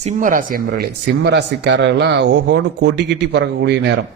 சிம்ம ராசி என்பவர்களே, சிம்ம ராசிக்காரர்கள்லாம் ஓஹோன்னு கொட்டி கிட்டி பறக்கக்கூடிய நேரம்.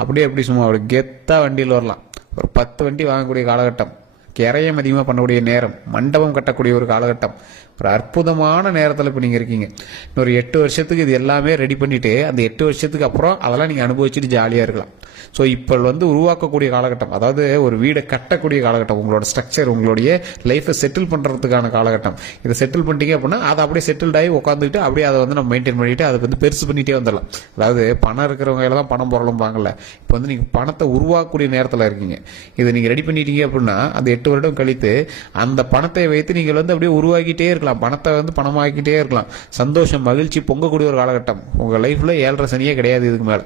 அப்படியே எப்படி சும்மா ஒரு கெத்தா வண்டியில் வரலாம். ஒரு 10 வண்டி வாங்கக்கூடிய காலகட்டம், கிரையம் அதிகமாக பண்ணக்கூடிய நேரம், மண்டபம் கட்டக்கூடிய ஒரு காலகட்டம், ஒரு அற்புதமான நேரத்தில் இப்போ நீங்கள் இருக்கீங்க. இன்னொரு 8 வருஷத்துக்கு இது எல்லாமே ரெடி பண்ணிட்டு அந்த 8 வருஷத்துக்கு அப்புறம் அதெல்லாம் நீங்கள் அனுபவிச்சுட்டு ஜாலியாக இருக்கலாம். ஸோ இப்போ உருவாக்கக்கூடிய காலகட்டம், அதாவது ஒரு வீடை கட்டக்கூடிய காலகட்டம், உங்களோட ஸ்ட்ரக்சர், உங்களுடைய லைஃப்பை செட்டில் பண்ணுறதுக்கான காலகட்டம். இதை செட்டில் பண்ணிட்டீங்க அப்படின்னா அதை அப்படியே செட்டில்ட் ஆகி உட்காந்துக்கிட்டு அப்படியே அதை நம்ம மெயின்டைன் பண்ணிட்டு அதை பெருசு பண்ணிட்டே வந்துடலாம். அதாவது பணம் இருக்கிறவங்க தான் பணம் பொருளும் வாங்கல. இப்போ நீங்கள் பணத்தை உருவாக்கக்கூடிய நேரத்தில் இருக்கீங்க. இதை நீங்கள் ரெடி பண்ணிட்டீங்க அப்படின்னா அந்த 8 வருடம் கழித்து அந்த பணத்தை வைத்து நீங்கள் அப்படியே உருவாக்கிட்டே இருக்கலாம். பணத்தை பணமாக்கிட்டே இருக்கலாம். சந்தோஷம், மகிழ்ச்சி பொங்கக்கூடிய ஒரு காலகட்டம். உங்கள் லைஃப்பில் 7.5 சனியே கிடையாது இதுக்கு மேலே.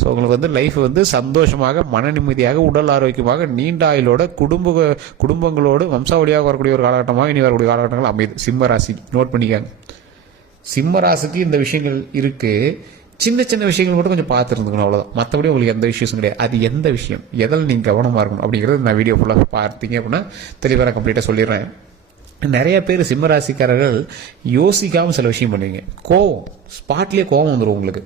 ஸோ உங்களுக்கு லைஃப் சந்தோஷமாக, மன நிம்மதியாக, உடல் ஆரோக்கியமாக, நீண்ட ஆயுளோட, குடும்பங்களோடு வம்சாவளியாக வரக்கூடிய ஒரு காலகட்டமாக இனி வரக்கூடிய காலகட்டங்கள் அமையுது. சிம்ம ராசி நோட் பண்ணிக்காங்க. சிம்ம ராசிக்கு இந்த விஷயங்கள் இருக்கு. சின்ன சின்ன விஷயங்கள் மட்டும் கொஞ்சம் பார்த்துருந்துக்கணும், அவ்வளோதான். மற்றபடி உங்களுக்கு எந்த விஷயம் கிடையாது. அது எந்த விஷயம், எதில் நீங்கள் கவனமாக இருக்கணும் அப்படிங்கிறது நான் வீடியோ ஃபுல்லாக பார்த்தீங்க அப்படின்னா தெளிவாக கம்ப்ளீட்டாக சொல்லிடுறேன். நிறைய பேர் சிம்ம ராசிக்காரர்கள் யோசிக்காமல் சில விஷயம் பண்ணுவீங்க. கோவம், ஸ்பாட்லேயே கோவம் வந்துடும் உங்களுக்கு.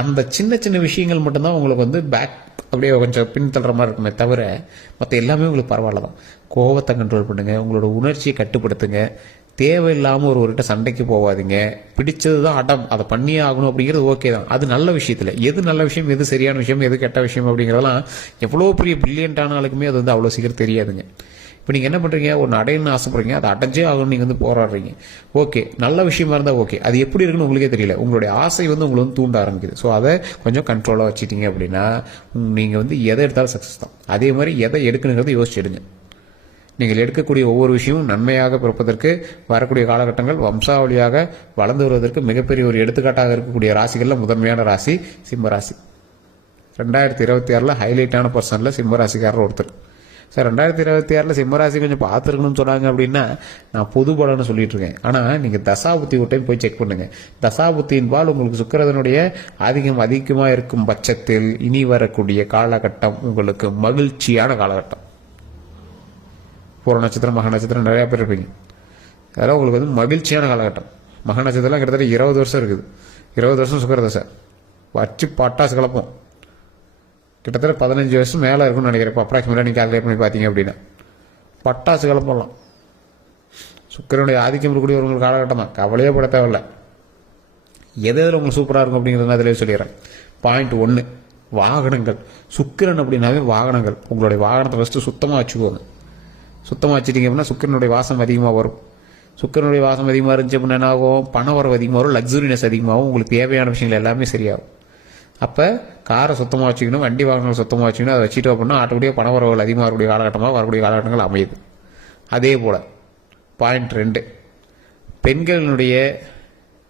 அந்த சின்ன சின்ன விஷயங்கள் மட்டும்தான் உங்களுக்கு பேக் அப்படியே கொஞ்சம் பின்தள்ளுற மாதிரி இருக்குமே தவிர மற்ற எல்லாமே உங்களுக்கு பரவாயில்ல தான். கோவத்தை கண்ட்ரோல் பண்ணுங்க, உங்களோட உணர்ச்சியை கட்டுப்படுத்துங்க. தேவையில்லாமல் ஒருவர்கிட்ட சண்டைக்கு போகாதீங்க. பிடிச்சது தான் அடம், அதை பண்ணியே ஆகணும் அப்படிங்கிறது ஓகே தான். அது நல்ல விஷயத்தில் எது நல்ல விஷயம், எது சரியான விஷயம், எது கெட்ட விஷயம் அப்படிங்கிறதெல்லாம் எவ்வளோ பெரிய பிரில்லியண்டான ஆளுக்குமே அது அவ்வளோ சீக்கிரம் தெரியாதுங்க. இப்போ நீங்கள் என்ன பண்ணுறீங்க, ஒன்று அடையணும்னு ஆசைப்படுறீங்க, அதை அடைஞ்சே ஆகணும் நீங்கள் போராடுறீங்க. ஓகே, நல்ல விஷயமா இருந்தால் ஓகே. அது எப்படி இருக்குன்னு உங்களுக்கே தெரியல. உங்களுடைய ஆசை உங்களை தூண்ட ஆரம்பிக்குது. ஸோ அதை கொஞ்சம் கண்ட்ரோலாக வச்சுட்டீங்க அப்படின்னா நீங்கள் எதை எடுத்தாலும் சக்ஸஸ் தான். அதே மாதிரி எதை எடுக்கணுங்கிறத யோசிச்சுடுங்க. நீங்கள் எடுக்கக்கூடிய ஒவ்வொரு விஷயமும் நன்மையாக பிறப்பதற்கு வரக்கூடிய காலகட்டங்கள், வம்சாவளியாக வளர்ந்து வருவதற்கு மிகப்பெரிய ஒரு எடுத்துக்காட்டாக இருக்கக்கூடிய ராசிகளில் முதன்மையான ராசி சிம்ம ராசி. 2026 ஹைலைட்டான பர்சனில் சிம்ம ராசிக்காரர் ஒருத்தர். சார் 2026 சிம்மராசி கொஞ்சம் பார்த்துருக்கணும்னு சொன்னாங்க அப்படின்னா நான் பொது பலன்னு சொல்லிட்டு இருக்கேன். ஆனால் நீங்கள் தசாபுத்தி ஒரு டைம் போய் செக் பண்ணுங்க. தசாபுத்தியின் பால் உங்களுக்கு சுக்கிரனுடைய அதிகமாக இருக்கும் பட்சத்தில் இனி வரக்கூடிய காலகட்டம் உங்களுக்கு மகிழ்ச்சியான காலகட்டம். பூர நட்சத்திரம், மக நட்சத்திரம் நிறைய பேர் இருப்பீங்க. அதெல்லாம் உங்களுக்கு மகிழ்ச்சியான காலகட்டம். மக நட்சத்திரம் கிட்டத்தட்ட 20 வருஷம் இருக்குது. 20 வருஷம் சுக்கிர தசை வச்சு பட்டாசு கலப்போம். கிட்டத்தட்ட 15 வருஷம் மேலே இருக்கும்னு நினைக்கிறேன். இப்போ அப்ராக்சிமேட்டாக நீங்கள் கால்குலேட் பண்ணி பார்த்தீங்க அப்படின்னா பட்டாசு கிளம்பலாம். சுக்கிரனுடைய ஆதிக்கம் இருக்கக்கூடிய ஒரு காலகட்டம் தான். கவலையே பட தேவையில்லை. எது உங்களுக்கு சூப்பராக இருக்கும் அப்படிங்கிறத அதிலே சொல்லிடுறேன். பாயிண்ட் 1, வாகனங்கள். சுக்கிரன் அப்படின்னாவே வாகனங்கள். உங்களுடைய வாகனத்தை ஃபஸ்ட்டு சுத்தமாக வச்சுக்கோங்க. சுத்தமாக வச்சுட்டீங்க அப்படின்னா சுக்கிரனுடைய வாசம் அதிகமாக வரும். சுக்கிரனுடைய வாசம் அதிகமாக இருந்துச்சு அப்படின்னா என்ன ஆகும், பண வரவு அதிகமாக வரும், லக்ஸுரினஸ் அதிகமாகும், உங்களுக்கு தேவையான விஷயங்கள் எல்லாமே சரியாகும். அப்போ காரை சுத்தமாக வச்சுக்கணும், வண்டி வாகனங்கள் சுத்தமாக வச்சுக்கணும். அதை வச்சுட்டு அப்படின்னா ஆட்டோடைய பண வரவுகள் அதிகமாக வரக்கூடிய காலகட்டமாக வரக்கூடிய காலகட்டங்கள் அமையுது. அதே போல் பாயிண்ட் 2, பெண்களினுடைய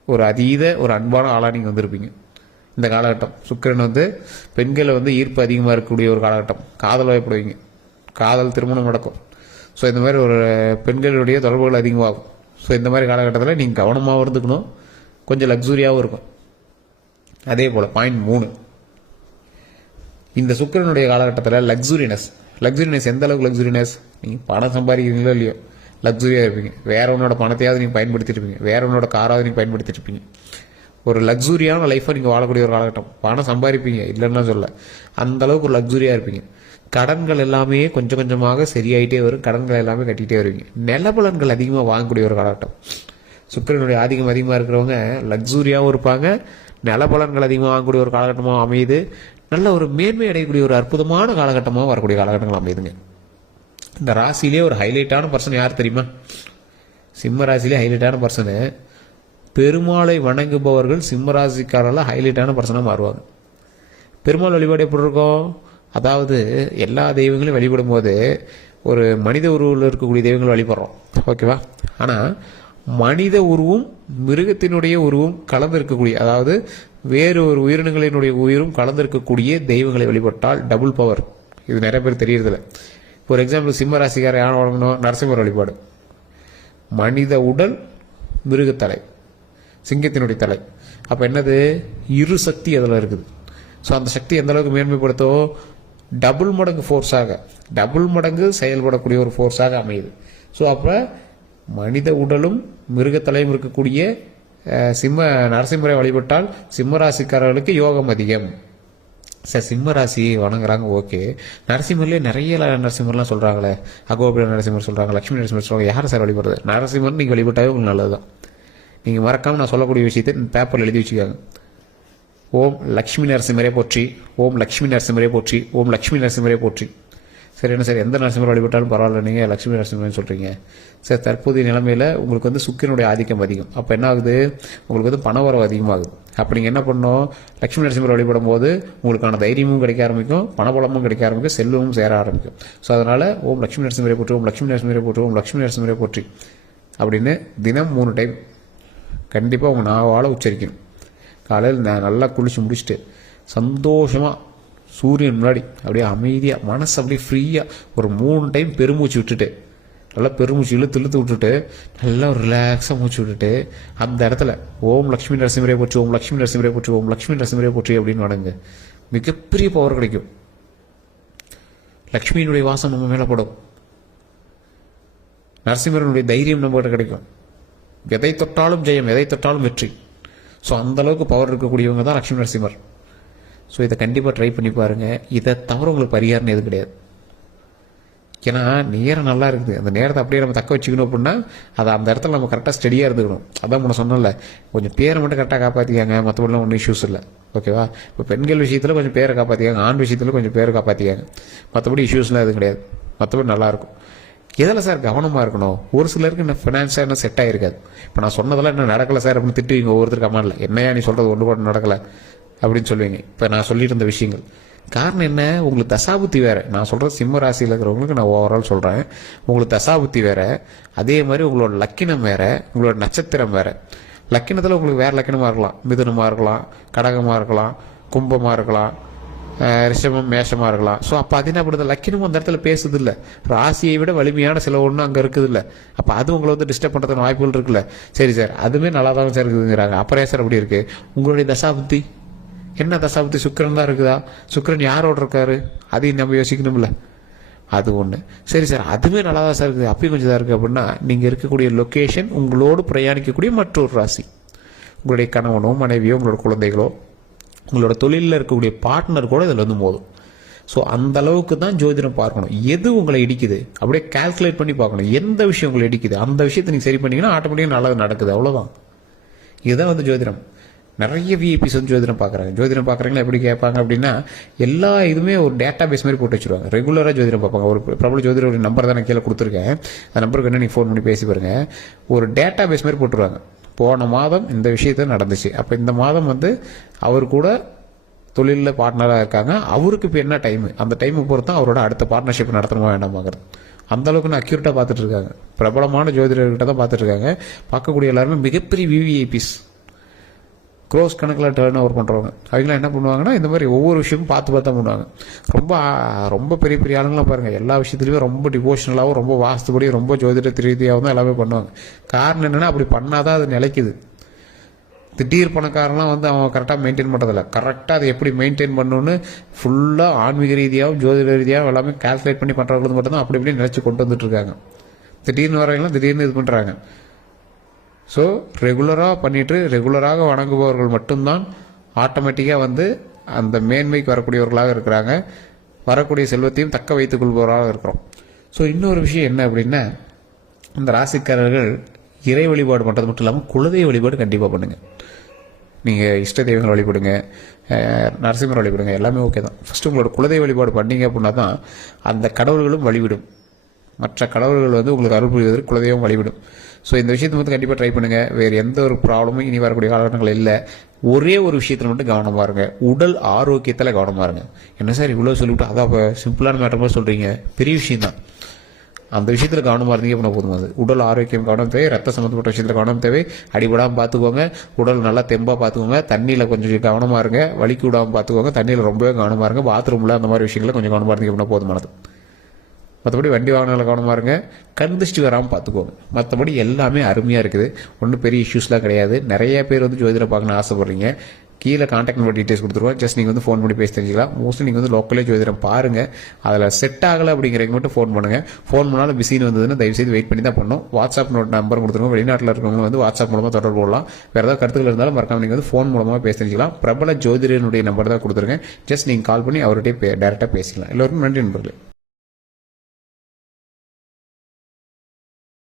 ஒரு ஒரு அன்பான ஆளாக நீங்கள் வந்திருப்பீங்க. இந்த காலகட்டம் சுக்கிரன் பெண்களை ஈர்ப்பு அதிகமாக இருக்கக்கூடிய ஒரு காலகட்டம். காதல் வயப்படுவீங்க, காதல் திருமணம் நடக்கும். ஸோ இந்த மாதிரி ஒரு பெண்களுடைய தொடர்புகள் அதிகமாகும். ஸோ இந்த மாதிரி காலகட்டத்தில் நீங்கள் கவனமாகவும் இருந்துக்கணும், கொஞ்சம் லக்ஸுரியாகவும் இருக்கும். அதே போல் பாயிண்ட் 3, இந்த சுக்கிரனுடைய காலகட்டத்தில் லக்ஸுரினஸ் எந்த அளவுக்கு லக்ஸுரினஸ், நீங்கள் பணம் சம்பாதிக்கிறீங்களோ இல்லையோ லக்ஸுரியாக இருப்பீங்க. வேற ஒன்னோட பணத்தையாவது நீங்கள் பயன்படுத்தியிருப்பீங்க, வேற ஒன்னோட காராவது நீங்கள் பயன்படுத்தியிருப்பீங்க. ஒரு லக்ஸுரியான லைஃப்பை நீங்கள் வாழக்கூடிய ஒரு காலகட்டம். பணம் சம்பாதிப்பீங்க, இல்லைன்னா சொல்ல, அந்த அளவுக்கு ஒரு லக்ஸுரியாக இருப்பீங்க. கடன்கள் எல்லாமே கொஞ்சம் கொஞ்சமாக சரியாயிட்டே வரும். கடன்கள் எல்லாமே கட்டிகிட்டே வருவீங்க. நிலபலன்கள் அதிகமாக வாங்கக்கூடிய ஒரு காலகட்டம். சுக்கிரனுடைய அதிகமாக இருக்கிறவங்க லக்ஸுரியாகவும் இருப்பாங்க, நிலபலன்கள் அதிகமாக வாங்கக்கூடிய ஒரு காலகட்டமாக அமையுது. நல்ல ஒரு மேன்மை அடையக்கூடிய ஒரு அற்புதமான காலகட்டமாக வரக்கூடிய காலகட்டங்கள் அமையுதுங்க. இந்த ராசியிலே ஒரு ஹைலைட்டான பர்சன் யார் தெரியுமா? சிம்ம ராசியிலே ஹைலைட்டான பர்சனு பெருமாளை வணங்குபவர்கள் சிம்ம ராசிக்காரர்கள் ஹைலைட்டான பர்சனாக மாறுவாங்க. பெருமாள் வழிபாடு எப்படி இருக்கும், அதாவது எல்லா தெய்வங்களையும் வழிபடும் போது ஒரு மனித உருவில் இருக்கக்கூடிய தெய்வங்கள் வழிபடுறோம், ஓகேவா? ஆனால் மனித உருவும் மிருகத்தினுடைய உருவும் கலந்திருக்கக்கூடிய, அதாவது வேறு ஒரு உயிரினங்களினுடைய உயிரும் கலந்திருக்கக்கூடிய தெய்வங்களை வழிபட்டால் டபுள் பவர். இது நிறைய பேர் தெரியறதில்ல. ஒரு எக்ஸாம்பிள், சிம்ம ராசிக்கார யானை வழங்கணும், நரசிம்மர் வழிபாடு. மனித உடல், மிருகத்தலை, சிங்கத்தினுடைய தலை. அப்போ என்னது, இரு சக்தி அதில் இருக்குது. ஸோ அந்த சக்தி எந்த அளவுக்கு மேன்மைப்படுத்தோ டபுள் மடங்கு செயல்படக்கூடிய ஒரு ஃபோர்ஸாக அமையுது. ஸோ அப்போ மனித உடலும் மிருகத்தலையும் இருக்கக்கூடிய நரசிம்மரை வழிபட்டால் சிம்ம ராசிக்காரர்களுக்கு யோகம் அதிகம். சார் சிம்ம ராசி வணங்குறாங்க, ஓகே. நரசிம்மர்லேயே நிறைய நரசிம்மர்லாம் சொல்கிறாங்களே, அகோபிர நரசிம்மர் சொல்கிறாங்க, லட்சுமி நரசிம்மர் சொல்கிறாங்க. யாரை சார் வழிபடுறது? நரசிம்மர் நீங்கள் வழிபட்டாவே உங்களுக்கு நல்லது தான். நீங்கள் மறக்காமல் நான் சொல்லக்கூடிய விஷயத்தை பேப்பரில் எழுதி வச்சுக்காங்க. ஓம் லக்ஷ்மி நரசிம்மரே போற்றி, ஓம் லக்ஷ்மி நரசிம்மரே போற்றி, ஓம் லக்ஷ்மி நரசிம்மரே போற்றி. சரி என்ன சார், எந்த நரசிம்மர் வழிபட்டாலும் பரவாயில்ல, நீங்கள் லட்சுமி நரசிம்மர்னு சொல்கிறீங்க. சார் தற்போதைய நிலைமையில் உங்களுக்கு வந்து சுக்கிரனுடைய ஆதிக்கம் அதிகம். அப்போ என்ன ஆகுது, உங்களுக்கு வந்து பணவரவு அதிகமாகுது. அப்போ நீங்கள் என்ன பண்ணணும், லட்சுமி நரசிம்மர் வழிபடும் போது உங்களுக்கான தைரியமும் கிடைக்க ஆரம்பிக்கும், பணபலமும் கிடைக்க ஆரம்பிக்கும், செல்வமும் சேர ஆரம்பிக்கும். ஸோ அதனால் ஓம் லட்சுமி நரசிம்மரே போற்றி, ஓம் லட்சுமி நரசிம்மரே போற்றி, ஓம் லட்சுமி நரசிம்மரே போற்றி அப்படின்னு தினம் 3 டைம் கண்டிப்பாக உங்கள் நாவால் உச்சரிக்கணும். காலையில் நான் நல்லா குளிச்சு முடிச்சுட்டு சந்தோஷமாக சூரியன் முன்னாடி அப்படியே அமைதியாக மனசு அப்படியே ஃப்ரீயாக ஒரு 3 டைம் பெருமூச்சு விட்டுட்டு, நல்லா பெருமூச்சு இழுத்து விட்டுட்டு நல்லா ரிலாக்ஸாக மூச்சு விட்டுட்டு அந்த இடத்துல ஓம் லக்ஷ்மி நரசிம்மரே போற்றி, ஓம் லக்ஷ்மி நரசிம்மரே போற்றி, ஓம் லக்ஷ்மி நரசிம்மரே போற்றி அப்படின்னு வணங்க. மிகப்பெரிய பவர் கிடைக்கும். லக்ஷ்மியினுடைய வாசம் நம்ம மேலே படும், நரசிம்மரனுடைய தைரியம் நம்மகிட்ட கிடைக்கும். எதை தொட்டாலும் ஜெயம், எதை தொட்டாலும் வெற்றி. ஸோ அந்தளவுக்கு பவர் இருக்கக்கூடியவங்க தான் லக்ஷ்மி நரசிம்மர். ஸோ இதை கண்டிப்பாக ட்ரை பண்ணி பாருங்கள். இதை தவிர உங்களுக்கு பரிகாரம் எதுவும் கிடையாது. ஏன்னா நேரம் நல்லா இருக்குது, அந்த நேரத்தை அப்படியே நம்ம தக்க வச்சுக்கணும் அப்படின்னா அதை அந்த இடத்துல நம்ம கரெக்டாக ஸ்டடியாக இருந்துக்கணும். அதான் முன்ன சொன்னல, கொஞ்சம் பேரை மட்டும் கரெக்டாக காப்பாற்றிக்காங்க, மற்றபடிலாம் ஒன்றும் இஷ்யூஸ் இல்லை. ஓகேவா? இப்போ பெண்கள் விஷயத்தில் கொஞ்சம் பேரை காப்பாற்றிக்காங்க, ஆண் விஷயத்தில் கொஞ்சம் பேரை காப்பாற்றிக்காங்க, மற்றபடி இஷ்யூஸ்லாம் எதுவும் கிடையாது. மற்றபடி நல்லாயிருக்கும். எதில் சார் கவனமாக இருக்கணும்? ஒரு சிலருக்கு இன்னும் ஃபினான்ஸாக இன்னும் செட் ஆகிருக்காது. இப்போ நான் சொன்னதெல்லாம் இன்னும் நடக்கலை சார் அப்படின்னு திட்டுவீங்க ஒவ்வொருத்தருக்கு. கமாண்டில் என்னையா நீ சொல்கிறது ஒன்று கூட நடக்கலை அப்படின்னு சொல்லுவீங்க. இப்போ நான் சொல்லிட்டு இருந்த விஷயங்கள் காரணம் என்ன, உங்களுக்கு தசாபுத்தி வேறு. நான் சொல்கிறது சிம்ம ராசியில் இருக்கிறவங்களுக்கு நான் ஓவரால் சொல்கிறேன். உங்களுக்கு தசாபுத்தி வேறு, அதே மாதிரி உங்களோட லக்கினம் வேறு, உங்களோட நட்சத்திரம் வேறு. லக்கினத்தில் உங்களுக்கு வேறு லக்கினமாக இருக்கலாம், மிதுனமாக இருக்கலாம், கடகமாக இருக்கலாம், கும்பமாக இருக்கலாம், ரிஷபம் மேஷமாக இருக்கலாம். ஸோ அப்போ அது என்ன பண்ணுறது, லக்கினமும் அந்த இடத்துல பேசுது இல்லை, ராசியை விட வலிமையான சில ஒன்று அங்கே இருக்குது இல்லை. அப்போ அது உங்களை வந்து டிஸ்டர்ப் பண்ணுறதுக்கு வாய்ப்புகள் இருக்குல்ல. சரி சார், அதுவுமே நல்லா தான் சார் இருக்குதுங்கிறாங்க. அப்புறம் சார் அப்படி இருக்குது, உங்களுடைய தசாபுத்தி என்ன தசாபுத்தி? சுக்கிரன் தான் இருக்குதா? சுக்கிரன் யாரோட இருக்காரு? அதையும் நம்ம யோசிக்கணும்ல. அது ஒன்று. சரி சார், அதுவுமே நல்லா தான் சார் இருக்குது, அப்பயும் கொஞ்சம் தான் இருக்குது அப்படின்னா நீங்கள் இருக்கக்கூடிய லொக்கேஷன், உங்களோடு பிரயாணிக்கக்கூடிய மற்றொரு ராசி, உங்களுடைய கணவனோ மனைவியோ உங்களோட குழந்தைகளோ உங்களோட தொழிலில் இருக்கக்கூடிய பார்ட்னர் கூட இதில் வந்து மோதும். ஸோ அந்த அளவுக்கு தான் ஜோதிடம் பார்க்கணும். எது உங்களை இடிக்குது அப்படியே கால்குலேட் பண்ணி பார்க்கணும். எந்த விஷயம் உங்களை இடிக்குது அந்த விஷயத்தை நீங்கள் சரி பண்ணிங்கன்னா ஆட்டோமேட்டிக்காக நல்லது நடக்குது. அவ்வளோதான். இதுதான் வந்து ஜோதிடம். நிறைய விஐபிஸ் வந்து ஜோதிடம் பார்க்குறாங்க. ஜோதிடம் பார்க்குறீங்களா எப்படி கேட்பாங்க அப்படின்னா, எல்லா இதுவுமே ஒரு டேட்டா பேஸ் மாதிரி போட்டு வச்சுருவாங்க. ரெகுலராக ஜோதிடம் பார்ப்பாங்க. ஒரு பிரபல ஜோதிடர் நம்பர் தான் நான் கீழே கொடுத்துருக்கேன், அந்த நம்பருக்கு என்ன நீங்கள் ஃபோன் பண்ணி பேசி பாருங்க. ஒரு டேட்டா பேஸ் மாதிரி போட்டுருவாங்க. போன மாதம் இந்த விஷயத்த நடந்துச்சு, அப்போ இந்த மாதம் வந்து அவர் கூட தொழிலில் பார்ட்னராக இருக்காங்க, அவருக்கு இப்போ என்ன டைமு, அந்த டைமை பொறுத்து அவரோட அடுத்த பார்ட்னர்ஷிப் நடத்தணுமா வேண்டாமாங்கிறது அந்த அளவுக்கு நான் அக்யூரேட்டாக பார்த்துட்டு இருக்காங்க. பிரபலமான ஜோதிடர்கிட்ட தான் பார்த்துட்டு இருக்காங்க. பார்க்கக்கூடிய எல்லாருமே மிகப்பெரிய விவிஐபிஸ், க்ரோஸ் கணக்கில் டேர்ன் ஓவர் பண்ணுறவங்க. அவங்களாம் என்ன பண்ணுவாங்கன்னா இந்த மாதிரி ஒவ்வொரு விஷயமும் பார்த்து தான் பண்ணுவாங்க. ரொம்ப பெரிய பெரிய ஆளுங்களாம் பாருங்கள், எல்லா விஷயத்துலையுமே ரொம்ப டிவோஷனலாகவும் ரொம்ப வாஸ்துபடி ரொம்ப ஜோதிட ரீதியாகவும் தான் எல்லாமே பண்ணுவாங்க. காரணம் என்னென்னா அப்படி பண்ணாதான் அது நிலைக்குது. திடீர் பணக்காரன்லாம் வந்து அவன் கரெக்டாக மெயின்டைன் பண்ணுறதில்ல. கரெக்டாக அதை எப்படி மெயின்டைன் பண்ணணுன்னு ஃபுல்லாக ஆன்மீக ரீதியாகவும் ஜோதிட ரீதியாகவும் எல்லாமே கால்குலேட் பண்ணி பண்ணுறவங்களுக்கு மட்டும்தான் அப்படி இப்படி நினச்சி கொண்டு வந்துட்டுருக்காங்க. திடீர்னு வரவங்களாம் திடீர்னு இது பண்ணுறாங்க. ஸோ ரெகுலராக பண்ணிவிட்டு ரெகுலராக வணங்குபவர்கள் மட்டும்தான் ஆட்டோமேட்டிக்காக வந்து அந்த மேன்மைக்கு வரக்கூடியவர்களாக இருக்கிறாங்க. வரக்கூடிய செல்வத்தையும் தக்க வைத்துக் கொள்பவராக இருக்கிறோம். ஸோ இன்னொரு விஷயம் என்ன அப்படின்னா, இந்த ராசிக்காரர்கள் இறை வழிபாடு பண்ணுறது மட்டும் இல்லாமல் குலதெய்வ வழிபாடு கண்டிப்பாக பண்ணுங்கள். நீங்கள் இஷ்ட தெய்வங்கள் வழிபடுங்க, நரசிம்மர் வழிபடுங்க, எல்லாமே ஓகே தான். ஃபஸ்ட்டு உங்களோட குலதெய்வ வழிபாடு பண்ணீங்க அப்படின்னா தான் அந்த கடவுள்களும் வழிவிடும். மற்ற கடவுள்கள் வந்து உங்களுக்கு அருள் புரிவதற்கு குலதெய்வம் வழிவிடும். ஸோ இந்த விஷயத்தை வந்து கண்டிப்பாக ட்ரை பண்ணுங்கள். வேறு எந்த ஒரு ப்ராப்ளமும் இனி வரக்கூடிய காலகட்டங்கள் இல்லை. ஒரே ஒரு விஷயத்தில் மட்டும் கவனமாக இருங்க, உடல் ஆரோக்கியத்தில் கவனமாக இருங்க. என்ன சார் இவ்வளோ சொல்லிவிட்டு அதான் இப்போ சிம்பிளான மேட்டர் மாதிரி சொல்கிறீங்க, பெரிய விஷயம்தான். அந்த விஷயத்தில் கவனமாக இருந்தீங்க அப்படின்னா போதும். அது உடல் ஆரோக்கியம் கவனம் தேவை, ரத்த சம்மந்தப்பட்ட விஷயத்தில் கவனம் தேவை. அடிபடாமல் பார்த்துக்கோங்க, உடல் நல்லா தெம்பாக பார்த்துக்கோங்க, தண்ணியில் கொஞ்சம் கவனமாக இருங்க, வலிக்கு விடாமல் பார்த்துக்கோங்க, தண்ணியில் ரொம்பவே கவனமாக இருங்க, பாத்ரூமில் அந்த மாதிரி விஷயங்களில் கொஞ்சம் கவனமாக இருந்தீங்க அப்படின்னா போதுமானது. மற்றபடி வண்டி வாகனங்கள் கவனமாக இருங்க, கண் திருஷ்டி வராமல் பார்த்துக்கோங்க. மற்றபடி எல்லாமே அருமையாக இருக்குது, ஒன்றும் பெரிய இஷ்யூஸ்லாம் கிடையாது. நிறைய பேர் வந்து ஜோதிடம் பார்க்கணும்னு ஆசைப்படுறீங்க, கீழே கான்டாக்ட் நம்பர் டீடைல்ஸ் கொடுத்துருவோம். ஜஸ்ட் நீங்கள் வந்து ஃபோன் பண்ணி பேசி தெரிஞ்சுக்கலாம். மோஸ்ட்லி நீங்கள் வந்து லோக்கலே ஜோதிடம் பாருங்கள். அதில் செட் ஆகலை அப்படிங்கிறவங்க மட்டும் ஃபோன் பண்ணுங்கள். ஃபோன் பண்ணாலும் பிஸின்னு வந்ததுன்னா தயவுசெய்து வெயிட் பண்ணி தான் பண்ணணும். வாட்ஸ்அப் நம்பர் கொடுத்துருவோம். வெளிநாட்டில் இருக்கவங்க வந்து வாட்ஸ்அப் மூலமாக தொடர்பு கொள்ளலாம். வேறு ஏதாவது கருத்துக்கள் இருந்தாலும் மறக்காம நீங்கள் வந்து ஃபோன் மூலமாக பேசி தெரிஞ்சுக்கலாம். பிரபல ஜோதிடனுடைய நம்பர் தான் கொடுத்துருங்க. ஜஸ்ட் நீங்கள் கால் பண்ணி அவர்கிட்ட டேரெக்டாக பேசிக்கலாம். எல்லோருக்கும் நன்றி நண்பர்களே.